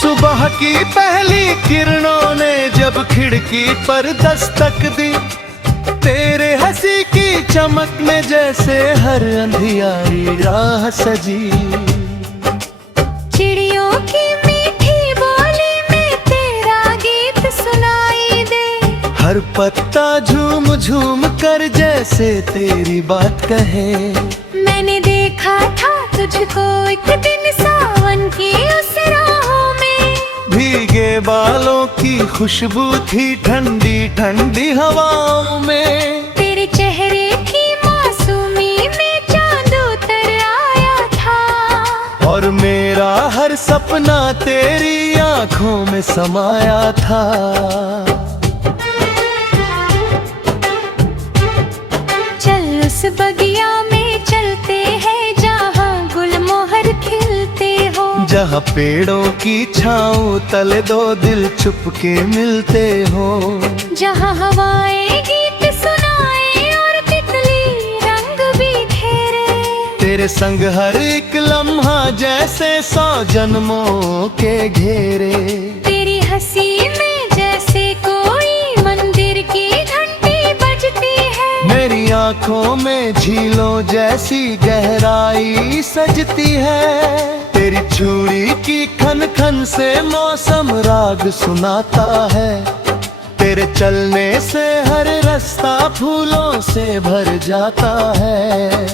सुबह की पहली किरणों ने जब खिड़की पर दस्तक दी, तेरे हंसी की चमक में जैसे हर अंधियारी राह सजी। चिड़ियों की मीठी बोली में तेरा गीत सुनाई दे, हर पत्ता झूम झूम कर जैसे तेरी बात कहे। मैंने देखा था तुझको एक दिन सावन की उस राहों में, भीगे बालों की खुशबू थी ठंडी ठंडी हवाओं में। तेरे चेहरे की मासूमी में चांद उतर आया था, और मेरा हर सपना तेरी आंखों में समाया था। चल उस बगिया में चलते हैं जहाँ गुलमोहर खिलते हो, जहाँ पेड़ों की छाँव तले दो दिल चुपके मिलते हो, जहाँ हवाएं गीत सुनाए और तितली रंग बिखेरे। तेरे संग हर एक लम्हा जैसे 100 जन्मों के घेरे। तेरी हंसी में जैसे कोई मंदिर की घंटी बजती है, मेरी आंखों में झीलों जैसी गहराई सजती है। तेरी चूड़ी की खन खन से मौसम राग सुनाता है, तेरे चलने से हर रास्ता फूलों से भर जाता है।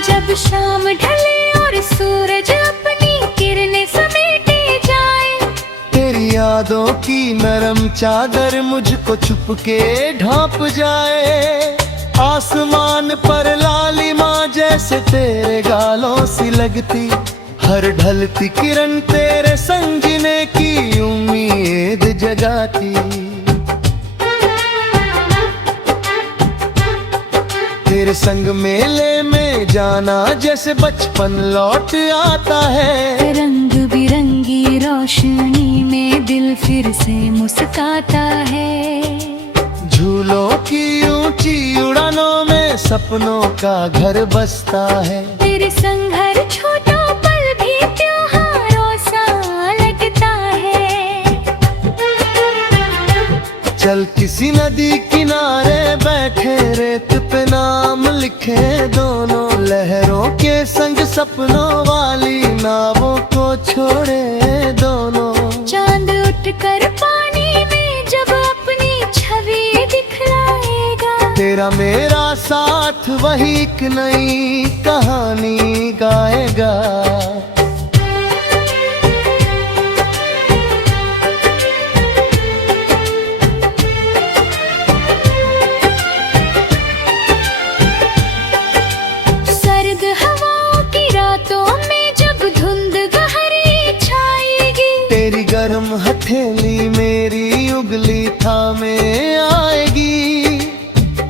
जब शाम ढले और सूरज अपनी किरणें समेटे जाए, तेरी यादों की नरम चादर मुझको चुपके ढांप जाए। आसमान पर लालिमा जैसे तेरे गालों सी लगती, हर ढलती किरण तेरे संग जीने की उम्मीद जगाती। तेरे संग मेले में जाना जैसे बचपन लौट आता है, रंग बिरंगी रोशनी में दिल फिर से मुस्काता है। झूलों की ऊंची उड़ानों में सपनों का घर बसता है, तेरे संग हर छोटा पल भी त्योहारों सा लगता है। चल किसी नदी किनारे बैठे रेत पे नाम लिखे दोनों, लहरों के संग सपनों वाली नावों को छोड़े दोनों। चांद उठकर पानी में जब अपनी छवि दिखलाएगा, तेरा मेरा साथ वही एक नई कहानी गाएगा। सर्द हवाओं की रातों में जब धुंध गहरी छाएगी, तेरी गर्म हथेली मेरी उंगली थामे आएगी।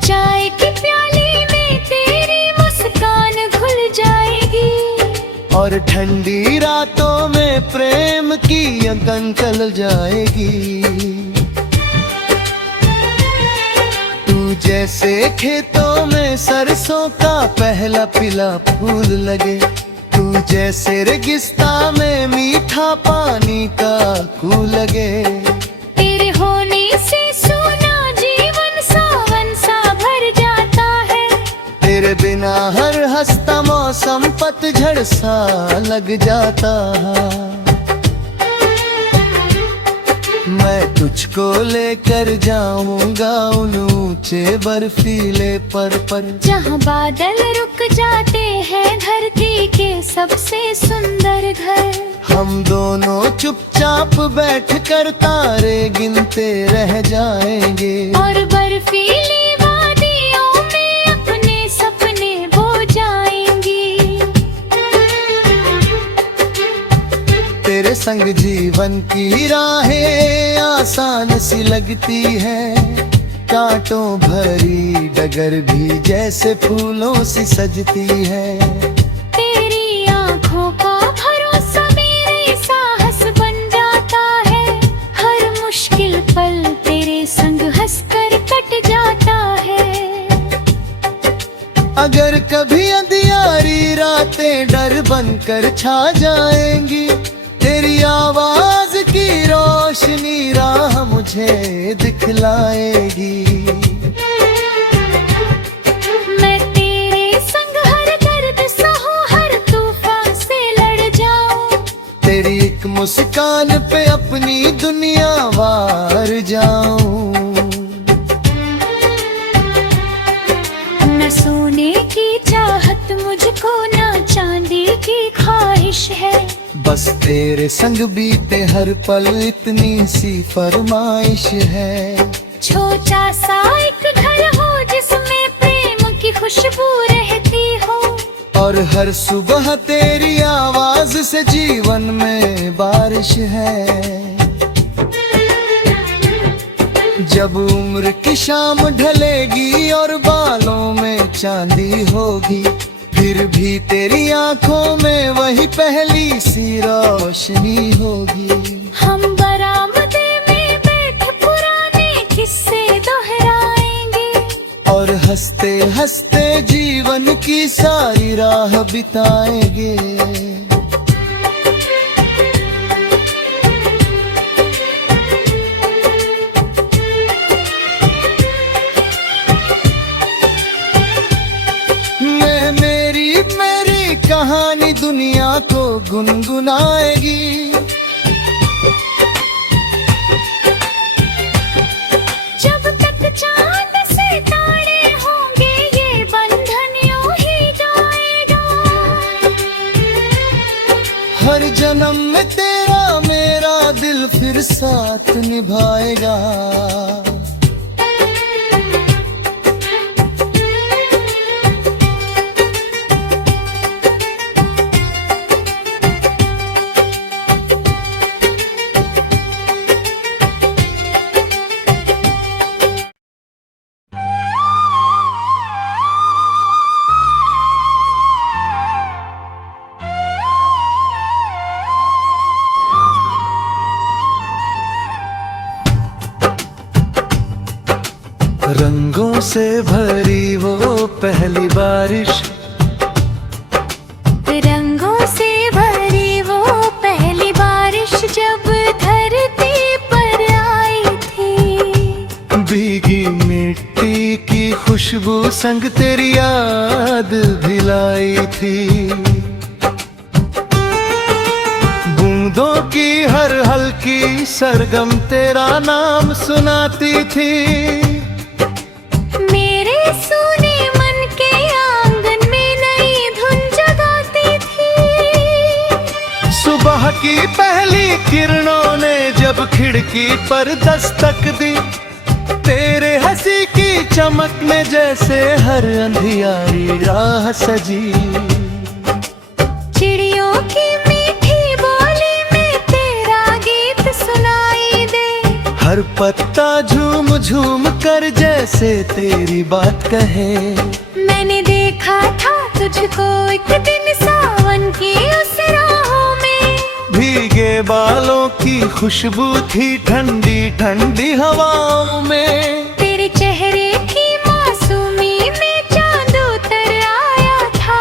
चाय की प्याली में तेरी मुस्कान घुल जाएगी, और ठंडी रातों में प्रेम की अगन चल जाएगी। तू जैसे खेतों में सरसों का पहला पिला फूल लगे, तू जैसे रेगिस्ता में मीठा पानी का खूह लगे। तेरे होने से सोना जीवन सावन सा भर जाता है, तेरे बिना हर हंसता मौसम पतझड़ सा लग जाता है। मैं तुझको लेकर जाऊंगा उन ऊंचे बर्फीले पर जहाँ बादल रुक जाते हैं धरती के सबसे सुंदर घर। हम दोनों चुपचाप बैठकर तारे गिनते रह जाएंगे, और बर्फीली वादियों में अपने सपने बो जाएंगी। तेरे संग जीवन की राहें आसान सी लगती है, कांटों भरी डगर भी जैसे फूलों सी सजती है। तेरी आंखों का भरोसा मेरे साहस बन जाता है, हर मुश्किल पल तेरे संग हंसकर कट जाता है। अगर कभी अंधियारी रातें डर बनकर कर छा जाएंगी। तेरी आवाज की रोशनी राह मुझे दिखलाएगी। मैं तेरे संग हर दर्द सहूं, हर तूफान से लड़ जाऊं। तेरी एक मुस्कान पे अपनी दुनिया वार जाऊं। न सोने की चाहत मुझको, न चांदी की ख्वाहिश है। बस तेरे संग बीते हर पल इतनी सी फरमाइश है। छोटा सा एक घर हो जिसमें प्रेम की खुशबू रहती हो, और हर सुबह तेरी आवाज से जीवन में बारिश है। जब उम्र की शाम ढलेगी और बालों में चांदी होगी, फिर भी तेरी आंखों में वही पहली सी रोशनी होगी। हम बरामदे में बैठ पुराने किस्से दोहराएंगे, और हंसते हंसते जीवन की सारी राह बिताएंगे। मेरी कहानी दुनिया को गुनगुनाएगी। जब तक चांद से तारे होंगे ये बंधन यूं ही जाएगा। हर जन्म में तेरा मेरा दिल फिर साथ निभाएगा। रंगों से भरी वो पहली बारिश, रंगों से भरी वो पहली बारिश जब धरती पर आई थी। भीगी मिट्टी की खुशबू संग तेरी याद भी लाई थी। बूंदों की हर हल्की सरगम तेरा नाम सुनाती थी। सोने मन के आंगन में नई धुन जगाती थी। सुबह की पहली किरणों ने जब खिड़की पर दस्तक दी, तेरे हंसी की चमक में जैसे हर अंधियारी राह सजी। चिड़ियों की मीठी बोली में तेरा गीत सुनाई दे। हर पत्ता झूम झूम कर जैसे तेरी बात कहे। मैंने देखा था तुझको एक दिन सावन की उस राहों में। भीगे बालों की खुशबू थी ठंडी ठंडी हवाओं में। तेरे चेहरे की मासूमी में चांद उतर आया था,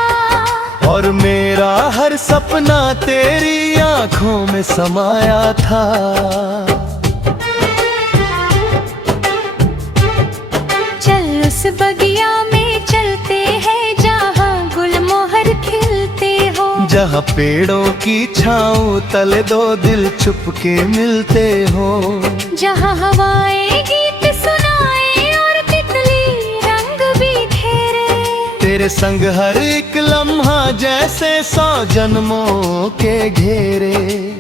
और मेरा हर सपना तेरी आंखों में समाया था। उस बगिया में चलते हैं जहाँ गुलमोहर खिलते हो, जहाँ पेड़ों की छाँव तले दो दिल छुपके मिलते हो। जहाँ हवाएं गीत सुनाए और तितली रंग बिखेरे। तेरे संग हर एक लम्हा जैसे 100 जन्मों के घेरे।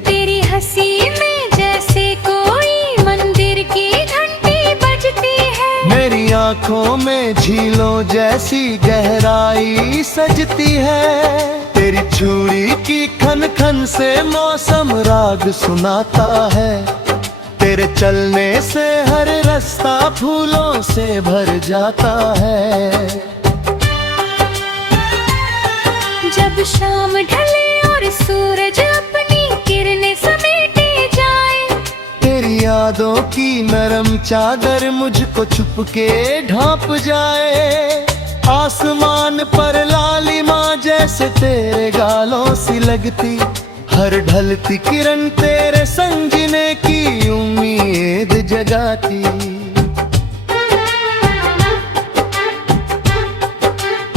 तेरी हंसी में जैसे कोई मंदिर की घंटी बजती है। मेरी आंखों में झीलों जैसी गहराई सजती है। तेरी चूड़ी की खन खन से मौसम राग सुनाता है। तेरे चलने से हर रास्ता फूलों से भर जाता है। जब शाम ढले और सूरज अपनी किरणें समेटे जाए, तेरी यादों की नरम चादर मुझको छुपके ढांप जाए। आसमान पर लालिमा जैसे तेरे गालों सी लगती, हर ढलती किरण तेरे संग जीने की उम्मीद जगाती।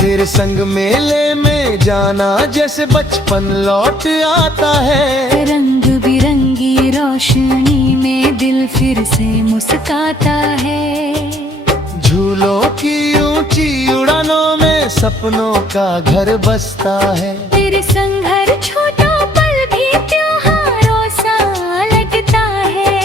तेरे संग मेले में जाना जैसे बचपन लौट आता है। रंग बिरंगी रोशनी में दिल फिर से मुस्काता है। झूलों की ऊंची उड़ानों में सपनों का घर बसता है। तेरे संग हर छोटा पल भी त्योहारों सा लगता है।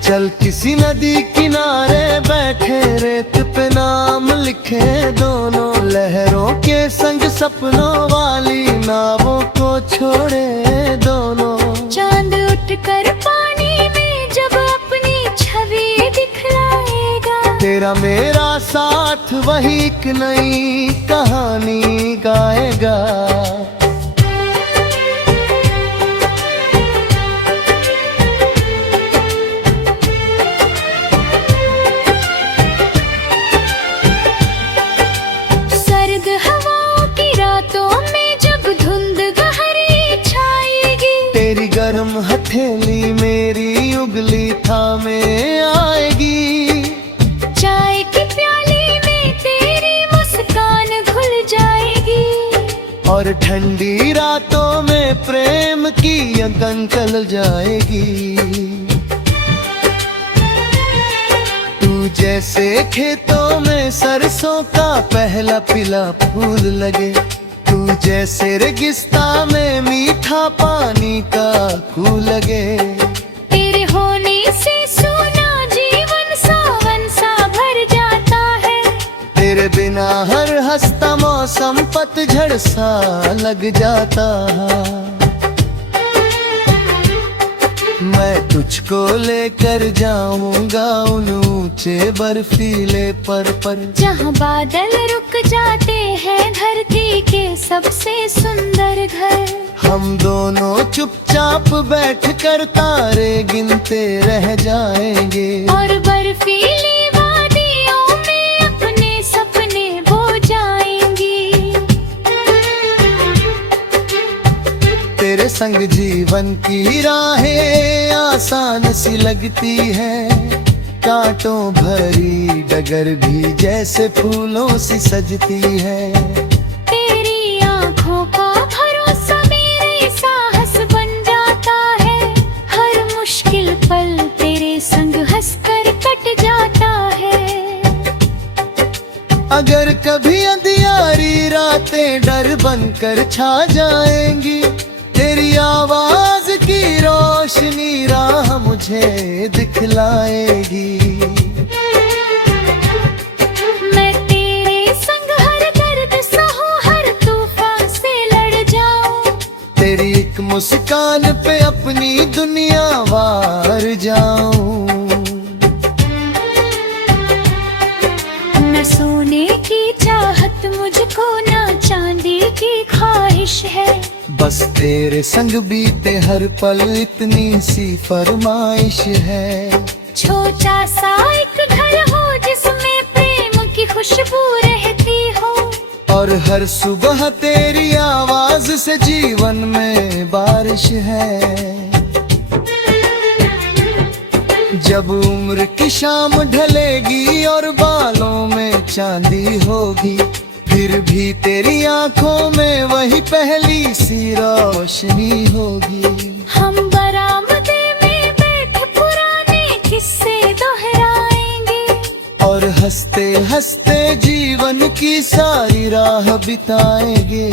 चल किसी नदी किनारे बैठे रेत पे नाम लिखे दोनों, लहरों के संग सपनों वाली नावों को छोड़े दोनों। चांद उठकर पानी में जब अपनी छवि दिखलाएगा, तेरा मेरा साथ वही एक नई कहानी गाएगा। सर्द हवाओं की रातों में जब धुंध गहरी छाएगी, तेरी गर्म हथेली मेरी उंगली थामे आएगी। चाय की प्याली में तेरी मुस्कान घुल जाएगी, और ठंडी रातों में प्रेम की अगन चल जाएगी। तू जैसे खेतों में सरसों का पहला पिला फूल लगे, तू जैसे रेगिस्ता में मीठा पानी का खूह लगे। तेरे होने से सोना जीवन सावन सा भर जाता है। तेरे बिना हर हंसता मौसम पतझड़ सा लग जाता। मैं तुझको लेकर जाऊंगा उन ऊंचे बर्फीले पर जहाँ बादल रुक जाते हैं धरती के सबसे सुंदर घर। हम दोनों चुपचाप बैठकर तारे गिनते रह जाएंगे। और बर्फीली वादियों में अपने सपने बो जाएंगी। तेरे संग जीवन की राहें आसान सी लगती है। कांटों भरी डगर भी जैसे फूलों सी सजती है। तेरी आंखों का भरोसा मेरे साहस बन जाता है। हर मुश्किल पल तेरे संग हंसकर कट जाता है। अगर कभी अंधियारी रातें डर बनकर छा जाएंगी, तेरी आवाज की रोशनी राह मुझे दिखलाएगी। मैं तेरे संग हर दर्द सहूं, हर तूफान से लड़ जाऊं। तेरी एक मुस्कान पे अपनी दुनिया वार जाऊं। न सोने की चाहत मुझको, न चांदी की ख्वाहिश है। बस तेरे संग बीते हर पल इतनी सी फरमाइश है। छोटा सा एक घर हो जिसमें प्रेम की खुशबू रहती हो। और हर सुबह तेरी आवाज से जीवन में बारिश है। जब उम्र की शाम ढलेगी और बालों में चांदी होगी, फिर भी तेरी आंखों में वही पहली सी रोशनी होगी। हम बरामदे में बैठ पुराने किस्से दोहराएंगे। और हंसते हंसते जीवन की सारी राह बिताएंगे।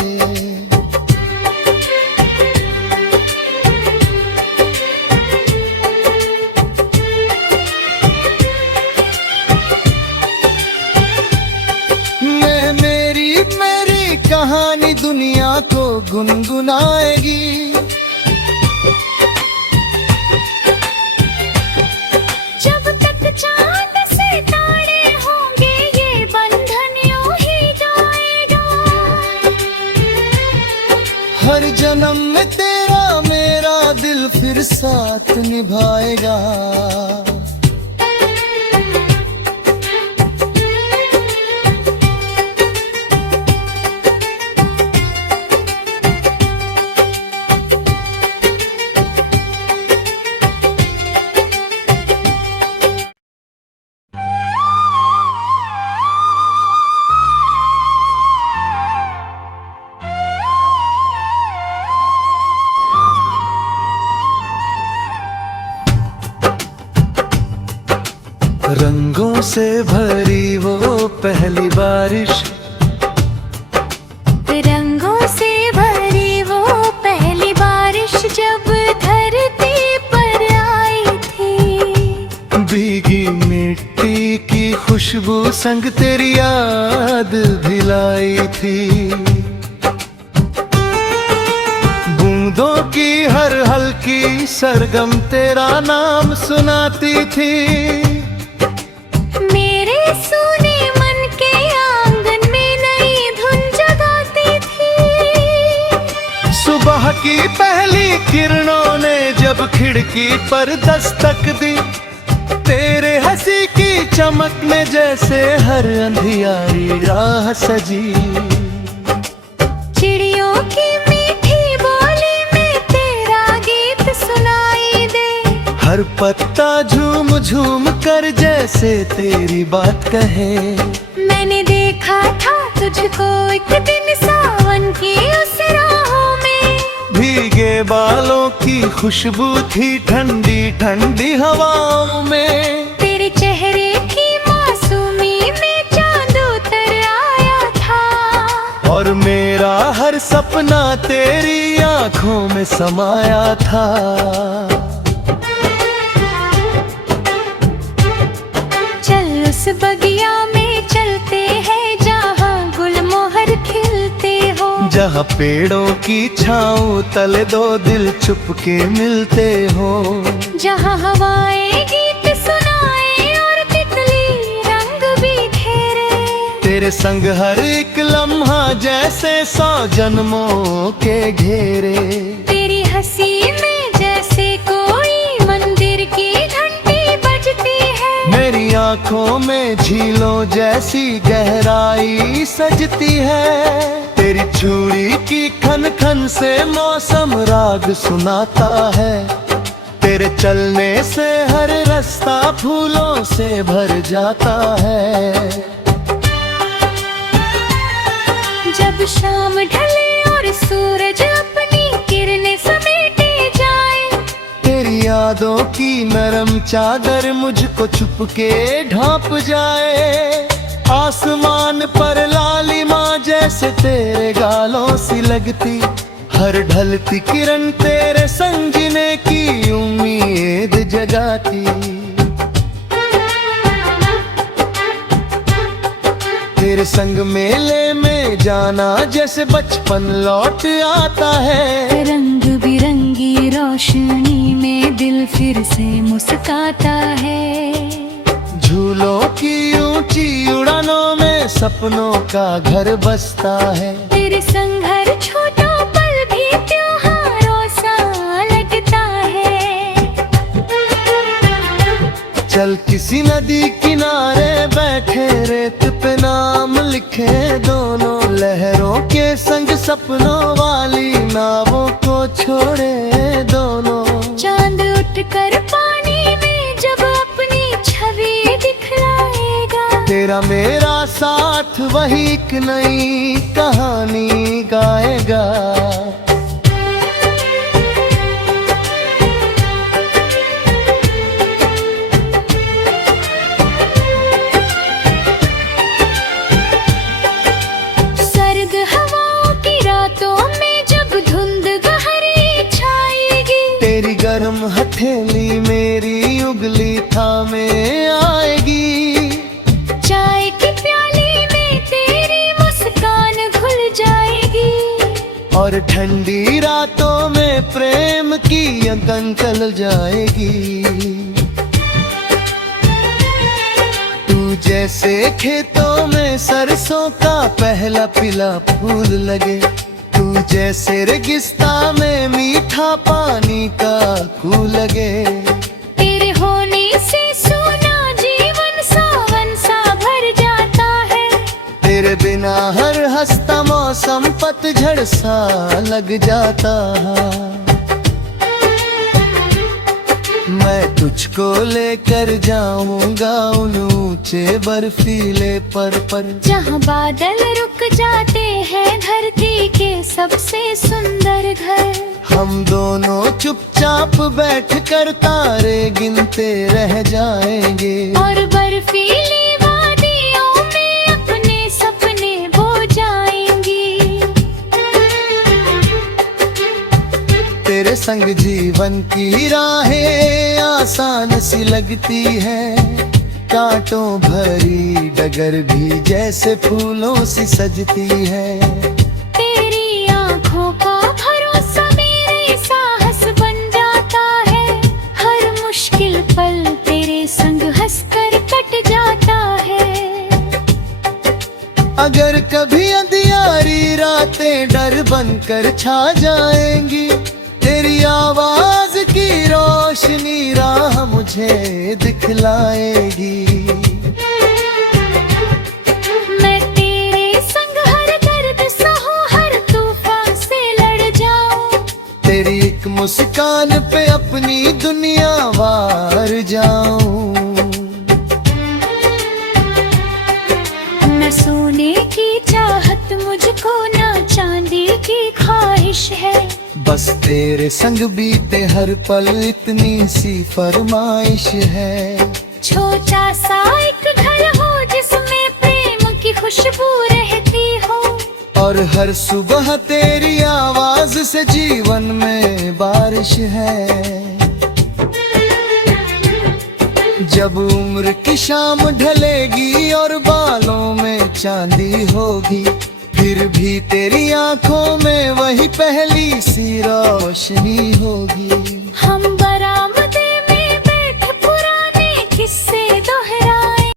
मेरी कहानी दुनिया को गुनगुनाएगी। जब तक चांद से तारे होंगे ये बंधन यूं ही जाएगा। हर जन्म में तेरा मेरा दिल फिर साथ निभाएगा। से भरी वो पहली बारिश, रंगों से भरी वो पहली बारिश जब धरती पर आई थी। भीगी मिट्टी की खुशबू संग तेरी याद भी लाई थी। बूंदों की हर हल्की सरगम तेरा नाम सुनाती थी। मेरे सूने मन के आंगन में नई धुन जगाती थी। सुबह की पहली किरणों ने जब खिड़की पर दस्तक दी, तेरे हंसी की चमक में जैसे हर अंधियारी राह सजी। चिड़ियों की मीठी बोली में तेरा गीत सुनाई दे। हर पत्ता झूम झूम कर जैसे तेरी बात कहे। मैंने देखा था तुझको एक दिन सावन की उस राहों में। भीगे बालों की खुशबू थी ठंडी ठंडी हवाओं में। तेरे चेहरे की मासूमी में चांद उतर आया था। और मेरा हर सपना तेरी आंखों में समाया था। चल उस बगिया में चलते हैं जहाँ गुलमोहर खिलते हो। जहाँ पेड़ों की छाँव तले दो दिल चुपके मिलते हो। जहाँ हवाएं गीत सुनाए और तितली रंग बिखेरे। तेरे संग हर एक लम्हा जैसे 100 जन्मों के घेरे। तेरी हंसी में जैसे कोई मंदिर की घंटी बजती है। मेरी आंखों में झीलों जैसी गहराई सजती है। तेरी चूड़ी की खन खन से मौसम राग सुनाता है। तेरे चलने से हर रास्ता फूलों से भर जाता है। जब शाम ढले और सूरज अपनी किरणें समेटे जाए। तेरी यादों की नरम चादर मुझको चुपके ढांप जाए। आसमान पर लालिमा जैसे तेरे गालों सी लगती। हर ढलती किरण तेरे संग जीने की उम्मीद जगाती। तेरे संग मेले में जाना जैसे बचपन लौट आता है। रंग बिरंगी रोशनी में दिल फिर से मुस्काता है। झूलों की ऊंची उड़ानों में सपनों का घर बसता है। तेरे संग हर छोटा पल भी त्योहारों सा लगता है। चल किसी नदी किनारे बैठे रेत पे नाम लिखे दोनों। लहरों के संग सपनों वाली नावों को छोड़े दोनों। चांद उठकर पानी में जब अपनी छवि दिखलाएगा। तेरा मेरा साथ वही एक नई कहानी गाएगा। सर्द हवाओं की रातों में जब धुंध गहरी छाएगी। तेरी गर्म हथेली मेरी उंगली थामे आएगी। चाय की प्याली में तेरी मुस्कान घुल जाएगी। और ठंडी रातों में प्रेम की अगन चल जाएगी। तू जैसे खेतों में सरसों का पहला पिला फूल लगे। तू जैसे रेगिस्ता में मीठा पानी का खूह लगे। तेरे होने से सोना जीवन सावन सा भर जाता है। तेरे बिना हर हंसता मौसम पतझड़ सा लग जाता है। मैं तुझको लेकर जाऊंगा उन ऊंचे बर्फीले पर जहाँ बादल रुक जाते हैं धरती के सबसे सुंदर घर। हम दोनों चुपचाप आप बैठकर तारे गिनते रह जाएंगे। और बर्फीली वादियों में अपने सपने बो जाएंगी। तेरे संग जीवन की राहें आसान सी लगती है, कांटों भरी डगर भी जैसे फूलों सी सजती है। तेरी आंखों का भरोसा मेरे साहस बन जाता है, हर मुश्किल पल तेरे संग हंसकर कट जाता है। अगर कभी अंधियारी रातें डर बनकर छा जाएंगी, तेरी आवाज की रोशनी राह मुझे दिखलाएगी। मैं तेरे संग हर दर्द सहूं, हर तूफान से लड़ जाऊं। तेरी एक मुस्कान पे अपनी दुनिया वार जाऊं। न सोने की चाहत मुझको, ना चांदी की ख्वाहिश है। बस तेरे संग बीते हर पल इतनी सी फरमाइश है। छोटा सा एक घर हो जिसमें प्रेम की खुशबू रहती हो, और हर सुबह तेरी आवाज से जीवन में बारिश है। जब उम्र की शाम ढलेगी और बालों में चांदी होगी, फिर भी तेरी आंखों में वही पहली सी रोशनी होगी।